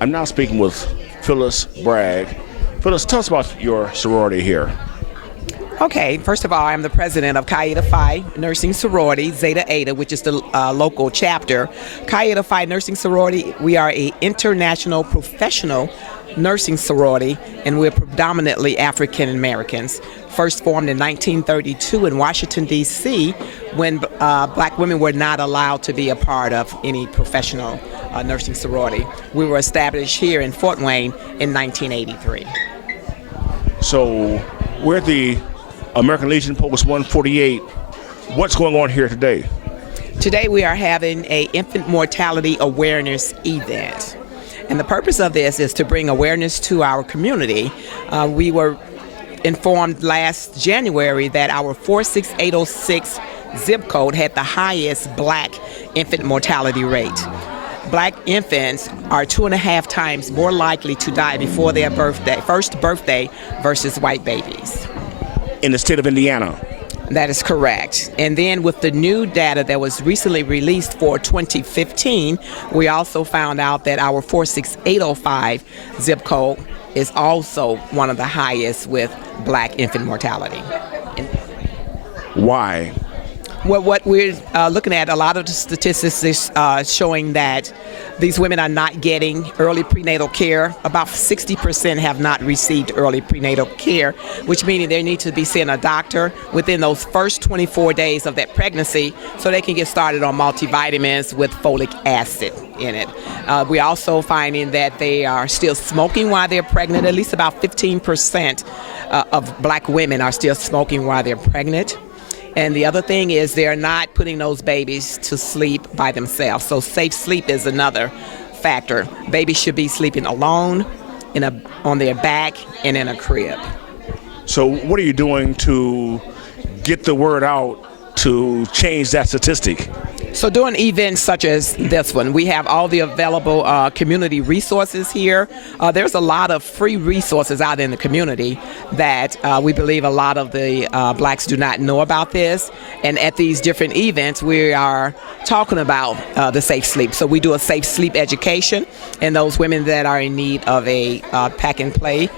I'm now speaking with Phyllis Bragg. Phyllis, tell us about your sorority here. Okay, first of all, I'm the president of Chi Eta Phi Nursing Sorority, Zeta Eta, which is the local chapter. Chi Eta Phi Nursing Sorority, we are an international professional nursing sorority, and we're predominantly African Americans. First formed in 1932 in Washington, D.C., when black women were not allowed to be a part of any professional nursing sorority. We were established here in Fort Wayne in 1983. So we're at the American Legion Post 148. What's going on here today? Today we are having an infant mortality awareness event. And the purpose of this is to bring awareness to our community. We were informed last January that our 46806 zip code had the highest black infant mortality rate. Black infants are 2.5 times more likely to die before their first birthday versus white babies. In the state of Indiana? That is correct. And then with the new data that was recently released for 2015, we also found out that our 46805 zip code is also one of the highest with black infant mortality. Why? Well, what we're looking at, a lot of the statistics is showing that these women are not getting early prenatal care. About 60% have not received early prenatal care, which means they need to be seeing a doctor within those first 24 days of that pregnancy so they can get started on multivitamins with folic acid in it. We're also finding that they are still smoking while they're pregnant. At least about 15% of black women are still smoking while they're pregnant. And the other thing is they're not putting those babies to sleep by themselves. So safe sleep is another factor. Babies should be sleeping alone, on their back, and in a crib. So what are you doing to get the word out to change that statistic? So doing events such as this one, we have all the available community resources here. There's a lot of free resources out in the community that we believe a lot of the blacks do not know about this. And at these different events, we are talking about the safe sleep. So we do a safe sleep education, and those women that are in need of a pack and play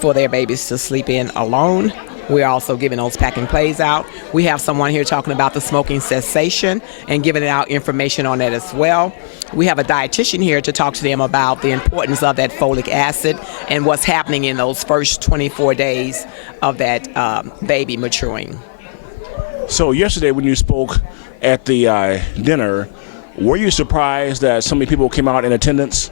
for their babies to sleep in alone, we're also giving those pack and plays out. We have someone here talking about the smoking cessation and giving out information on that as well. We have a dietitian here to talk to them about the importance of that folic acid and what's happening in those first 24 days of that baby maturing. So yesterday when you spoke at the dinner, were you surprised that so many people came out in attendance?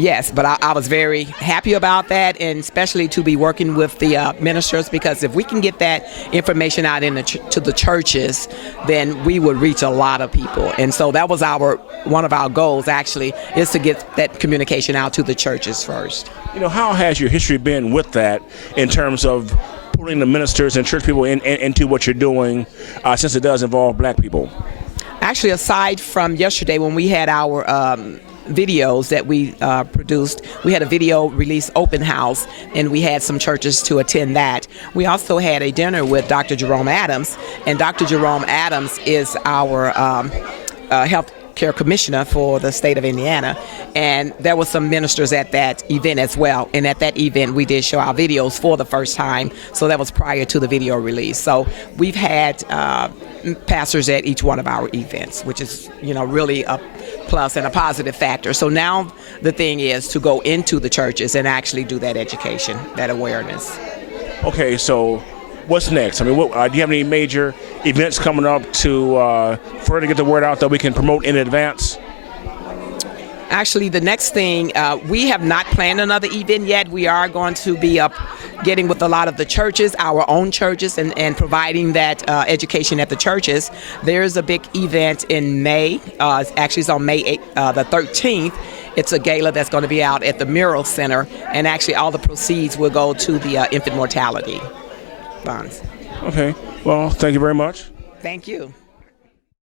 Yes, but I was very happy about that, and especially to be working with the ministers, because if we can get that information out to the churches, then we would reach a lot of people. And so that was one of our goals, actually, is to get that communication out to the churches first. You know, how has your history been with that in terms of pulling the ministers and church people into what you're doing, since it does involve black people? Actually, aside from yesterday when we had our videos that we produced. We had a video release open house, and we had some churches to attend that. We also had a dinner with Dr. Jerome Adams, and Dr. Jerome Adams is our health care commissioner for the state of Indiana, and there were some ministers at that event as well. And at that event we did show our videos for the first time, so that was prior to the video release. So we've had pastors at each one of our events, which is, you know, really a plus and a positive factor. So now the thing is to go into the churches and actually do that education, that awareness. Okay, so what's next? I mean, do you have any major events coming up to further get the word out that we can promote in advance? Actually, the next thing, we have not planned another event yet. We are going to be getting with a lot of the churches, our own churches, and providing that education at the churches. There's a big event in May. Actually, it's on May the 13th. It's a gala that's going to be out at the Mural Center, and actually all the proceeds will go to the infant mortality funds. Okay. Well, thank you very much. Thank you.